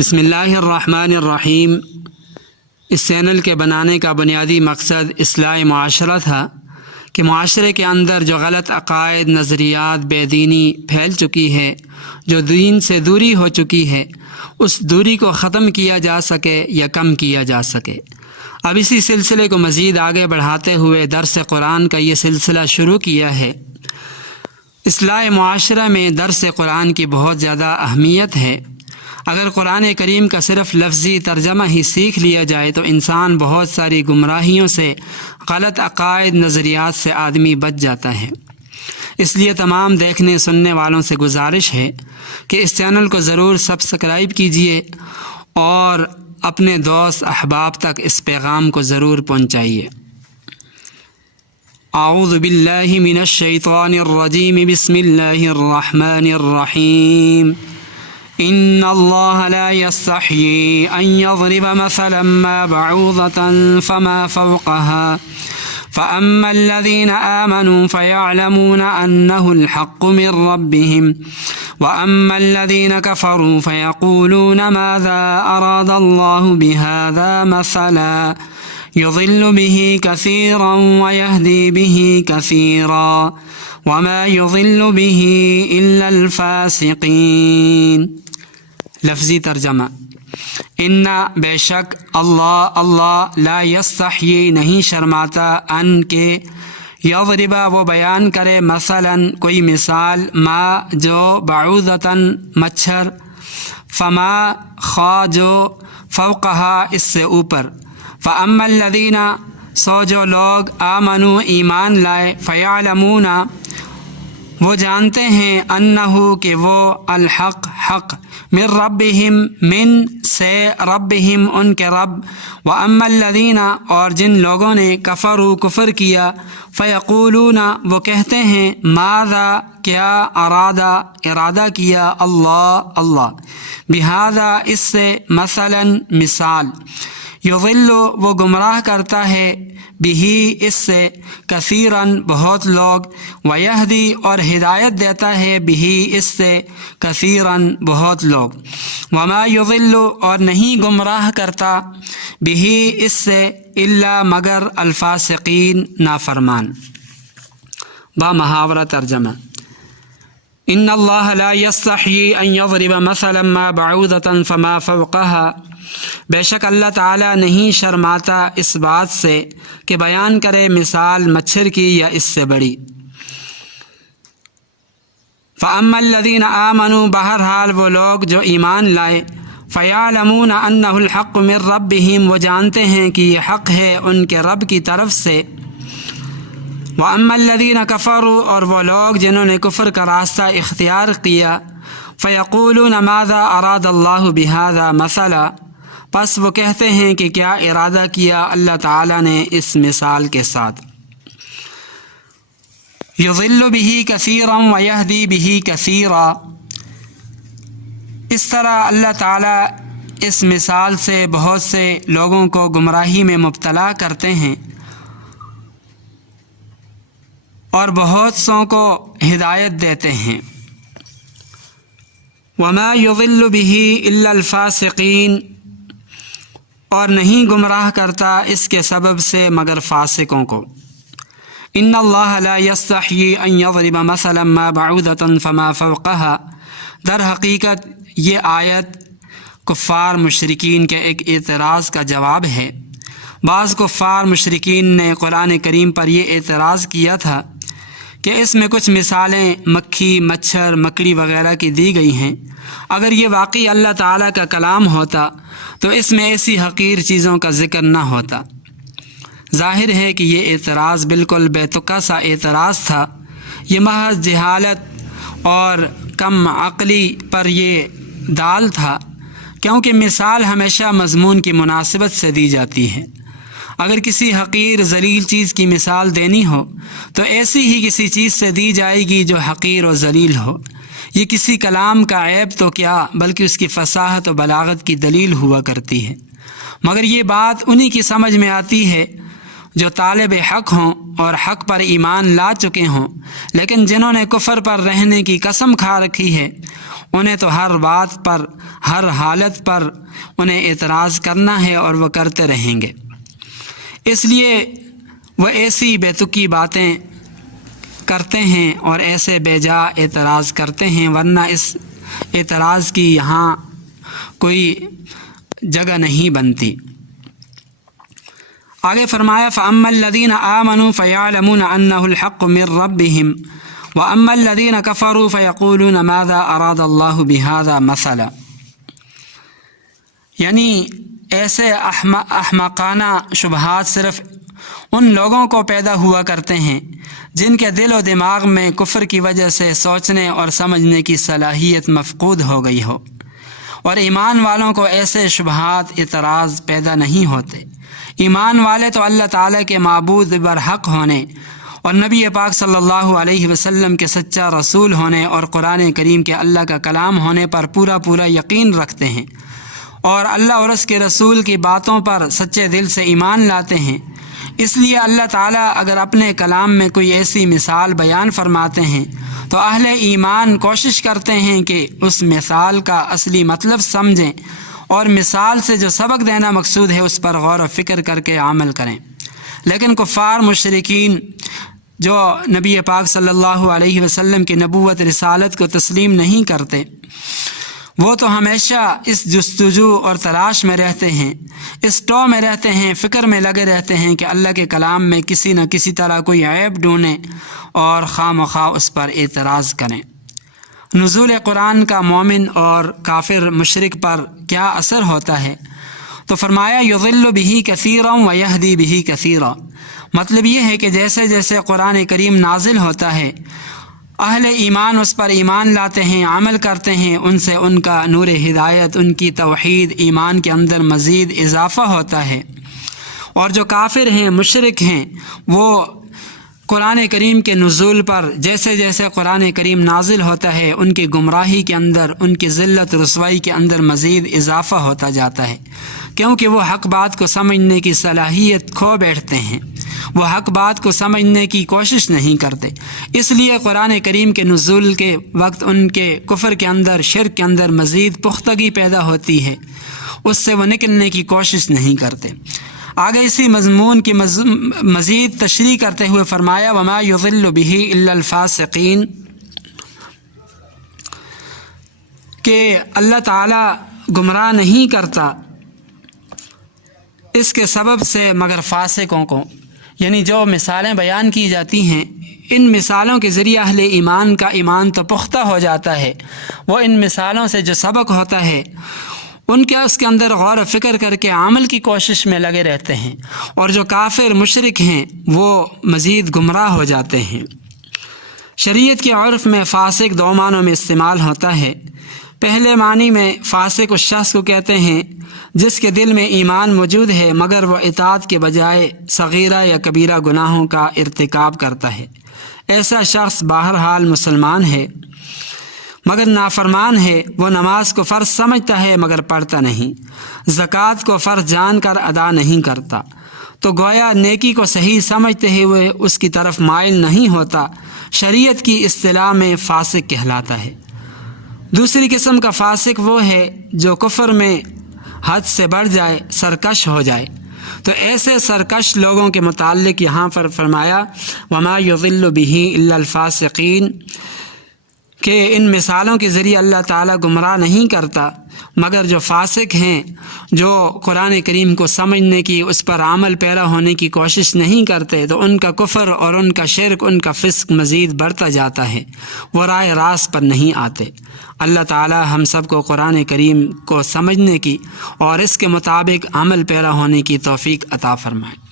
بسم اللہ الرحمن الرحیم۔ اس چینل کے بنانے کا بنیادی مقصد اصلاح معاشرہ تھا کہ معاشرے کے اندر جو غلط عقائد، نظریات، بے دینی پھیل چکی ہے، جو دین سے دوری ہو چکی ہے، اس دوری کو ختم کیا جا سکے یا کم کیا جا سکے۔ اب اسی سلسلے کو مزید آگے بڑھاتے ہوئے درس قرآن کا یہ سلسلہ شروع کیا ہے۔ اصلاح معاشرہ میں درس قرآن کی بہت زیادہ اہمیت ہے۔ اگر قرآن کریم کا صرف لفظی ترجمہ ہی سیکھ لیا جائے تو انسان بہت ساری گمراہیوں سے، غلط عقائد، نظریات سے آدمی بچ جاتا ہے۔ اس لیے تمام دیکھنے سننے والوں سے گزارش ہے کہ اس چینل کو ضرور سبسکرائب کیجیے اور اپنے دوست احباب تک اس پیغام کو ضرور پہنچائیے۔ اعوذ باللہ من الشیطان الرجیم، بسم اللہ الرحمن الرحیم۔ ان اللہ لا يستحيي ان يضرب مثلا ما بعوضة فما فوقها فأما الذين آمنوا فيعلمون أنه الحق من ربهم وأما الذين كفروا فيقولون ماذا أراد الله بهذا مثلا يضل به كثيرا ويهدي به كثيرا وما يضل به إلا الفاسقين۔ لفظی ترجمہ: ان بے شک اللہ لا یستحیی نہیں شرماتا ان کے یضربا وہ بیان کرے مثلا کوئی مثال، ما جو، بعوضتاً مچھر، فما خواہ جو، فوقہا اس سے اوپر، فاما الذین سو جو لوگ، آمنو ایمان لائے، فیعلمون وہ جانتے ہیں، انہو کہ وہ، الحق حق، من ربہم من سے، ربہم ان کے رب، واما الذین اور جن لوگوں نے، کفروا کفر کیا، فیقولون وہ کہتے ہیں، ماذا کیا، ارادہ کیا، اللہ بہذا اس سے، مثلا مثال، یضل وہ گمراہ کرتا ہے، بہی اس سے، کثیراً بہت لوگ، ویہدی اور ہدایت دیتا ہے، بہی اس سے، کثیراً بہت لوگ، وما یضل اور نہیں گمراہ کرتا، بہی اس سے، الا مگر، الفاسقین نافرمان۔ با محاورہ ترجمہ: ان اللہ لا یستحیی ان یضرب مثلا ما بعوضة فما فوقها، بے شک اللہ تعالیٰ نہیں شرماتا اس بات سے کہ بیان کرے مثال مچھر کی یا اس سے بڑی۔ فاما الذین آمنوا بہرحال وہ لوگ جو ایمان لائے، فیعلمون انہ الحق من ربہم وہ جانتے ہیں کہ یہ حق ہے ان کے رب کی طرف سے، واما الذین کفروا اور وہ لوگ جنہوں نے کفر کا راستہ اختیار کیا، فیقولون ماذا اراد اللہ بہذا مثلا پس وہ کہتے ہیں کہ کیا ارادہ کیا اللہ تعالیٰ نے اس مثال کے ساتھ، یضل بہ کثیرا ویہدی بہ کثیرا، اس طرح اللہ تعالیٰ اس مثال سے بہت سے لوگوں کو گمراہی میں مبتلا کرتے ہیں اور بہت سوں کو ہدایت دیتے ہیں۔ وما یضل بہ الا الفاسقین اور نہیں گمراہ کرتا اس کے سبب سے مگر فاسقوں کو۔ ان اللہ لا یستحیی ان یضرب مثلا ما بعوضة فما فوقها، در حقیقت یہ آیت کفار مشرکین کے ایک اعتراض کا جواب ہے۔ بعض کفار مشرکین نے قرآن کریم پر یہ اعتراض کیا تھا کہ اس میں کچھ مثالیں مکھی، مچھر، مکڑی وغیرہ کی دی گئی ہیں، اگر یہ واقعی اللہ تعالیٰ کا کلام ہوتا تو اس میں ایسی حقیر چیزوں کا ذکر نہ ہوتا۔ ظاہر ہے کہ یہ اعتراض بالکل بے تکا سا اعتراض تھا، یہ محض جہالت اور کم عقلی پر یہ دال تھا، کیونکہ مثال ہمیشہ مضمون کی مناسبت سے دی جاتی ہے۔ اگر کسی حقیر ذلیل چیز کی مثال دینی ہو تو ایسی ہی کسی چیز سے دی جائے گی جو حقیر و ذلیل ہو۔ یہ کسی کلام کا عیب تو کیا بلکہ اس کی فصاحت و بلاغت کی دلیل ہوا کرتی ہے، مگر یہ بات انہی کی سمجھ میں آتی ہے جو طالب حق ہوں اور حق پر ایمان لا چکے ہوں، لیکن جنہوں نے کفر پر رہنے کی قسم کھا رکھی ہے انہیں تو ہر بات پر، ہر حالت پر انہیں اعتراض کرنا ہے اور وہ کرتے رہیں گے۔ اس لیے وہ ایسی بے تکی باتیں کرتے ہیں اور ایسے بے جا اعتراض کرتے ہیں، ورنہ اس اعتراض کی یہاں کوئی جگہ نہیں بنتی۔ آگے فرمایا فَأَمَّا الَّذِينَ آمَنُوا فَيَعْلَمُونَ أَنَّهُ الْحَقُّ مِنْ رَبِّهِمْ وَأَمَّا الَّذِينَ كَفَرُوا فَيَقُولُونَ مَاذَا أَرَادَ اللَّهُ بِهَذَا مَثَلًا، یعنی ایسے احمقانہ شبہات صرف ان لوگوں کو پیدا ہوا کرتے ہیں جن کے دل و دماغ میں کفر کی وجہ سے سوچنے اور سمجھنے کی صلاحیت مفقود ہو گئی ہو، اور ایمان والوں کو ایسے شبہات اعتراض پیدا نہیں ہوتے۔ ایمان والے تو اللہ تعالیٰ کے معبود برحق ہونے اور نبی پاک صلی اللہ علیہ وسلم کے سچا رسول ہونے اور قرآن کریم کے اللہ کا کلام ہونے پر پورا یقین رکھتے ہیں، اور اللہ اور اس کے رسول کی باتوں پر سچے دل سے ایمان لاتے ہیں۔ اس لیے اللہ تعالیٰ اگر اپنے کلام میں کوئی ایسی مثال بیان فرماتے ہیں تو اہل ایمان کوشش کرتے ہیں کہ اس مثال کا اصلی مطلب سمجھیں اور مثال سے جو سبق دینا مقصود ہے اس پر غور و فکر کر کے عمل کریں۔ لیکن کفار مشرکین جو نبی پاک صلی اللہ علیہ وسلم کی نبوت رسالت کو تسلیم نہیں کرتے، وہ تو ہمیشہ اس جستجو اور تلاش میں رہتے ہیں، اس ٹو میں رہتے ہیں، فکر میں لگے رہتے ہیں کہ اللہ کے کلام میں کسی نہ کسی طرح کوئی عیب ڈھونڈیں اور خواہ مخواہ اس پر اعتراض کریں۔ نزول قرآن کا مومن اور کافر مشرک پر کیا اثر ہوتا ہے؟ تو فرمایا یضل بہ کثیرا ویہدی بہ کثیرا، مطلب یہ ہے کہ جیسے جیسے قرآن کریم نازل ہوتا ہے اہل ایمان اس پر ایمان لاتے ہیں، عمل کرتے ہیں، ان سے ان کا نور ہدایت، ان کی توحید، ایمان کے اندر مزید اضافہ ہوتا ہے، اور جو کافر ہیں، مشرک ہیں، وہ قرآن کریم کے نزول پر جیسے جیسے قرآن کریم نازل ہوتا ہے ان کی گمراہی کے اندر، ان کی ذلت رسوائی کے اندر مزید اضافہ ہوتا جاتا ہے، کیونکہ وہ حق بات کو سمجھنے کی صلاحیت کھو بیٹھتے ہیں، وہ حق بات کو سمجھنے کی کوشش نہیں کرتے۔ اس لیے قرآن کریم کے نزول کے وقت ان کے کفر کے اندر، شرک کے اندر مزید پختگی پیدا ہوتی ہے، اس سے وہ نکلنے کی کوشش نہیں کرتے۔ آگے اسی مضمون کی مزید تشریح کرتے ہوئے فرمایا وما یضل بہ الا الفاسقین، کہ اللہ تعالیٰ گمراہ نہیں کرتا اس کے سبب سے مگر فاسقوں کو، یعنی جو مثالیں بیان کی جاتی ہیں ان مثالوں کے ذریعے اہل ایمان کا ایمان تو پختہ ہو جاتا ہے، وہ ان مثالوں سے جو سبق ہوتا ہے ان کے اس کے اندر غور و فکر کر کے عمل کی کوشش میں لگے رہتے ہیں، اور جو کافر مشرک ہیں وہ مزید گمراہ ہو جاتے ہیں۔ شریعت کے عرف میں فاسق دو معنوں میں استعمال ہوتا ہے۔ پہلے معنی میں فاسق اس شخص کو کہتے ہیں جس کے دل میں ایمان موجود ہے مگر وہ اطاعت کے بجائے صغیرہ یا کبیرہ گناہوں کا ارتکاب کرتا ہے۔ ایسا شخص بہرحال مسلمان ہے مگر نافرمان ہے، وہ نماز کو فرض سمجھتا ہے مگر پڑھتا نہیں، زکوٰۃ کو فرض جان کر ادا نہیں کرتا، تو گویا نیکی کو صحیح سمجھتے ہوئے اس کی طرف مائل نہیں ہوتا، شریعت کی اصطلاح میں فاسق کہلاتا ہے۔ دوسری قسم کا فاسق وہ ہے جو کفر میں حد سے بڑھ جائے، سرکش ہو جائے، تو ایسے سرکش لوگوں کے متعلق یہاں پر فرمایا وما یضل بہ الا الفاسقین، کہ ان مثالوں کے ذریعے اللہ تعالیٰ گمراہ نہیں کرتا مگر جو فاسق ہیں، جو قرآن کریم کو سمجھنے کی، اس پر عمل پیرا ہونے کی کوشش نہیں کرتے، تو ان کا کفر اور ان کا شرک، ان کا فسق مزید بڑھتا جاتا ہے، وہ راہ راست پر نہیں آتے۔ اللہ تعالیٰ ہم سب کو قرآن کریم کو سمجھنے کی اور اس کے مطابق عمل پیرا ہونے کی توفیق عطا فرمائے۔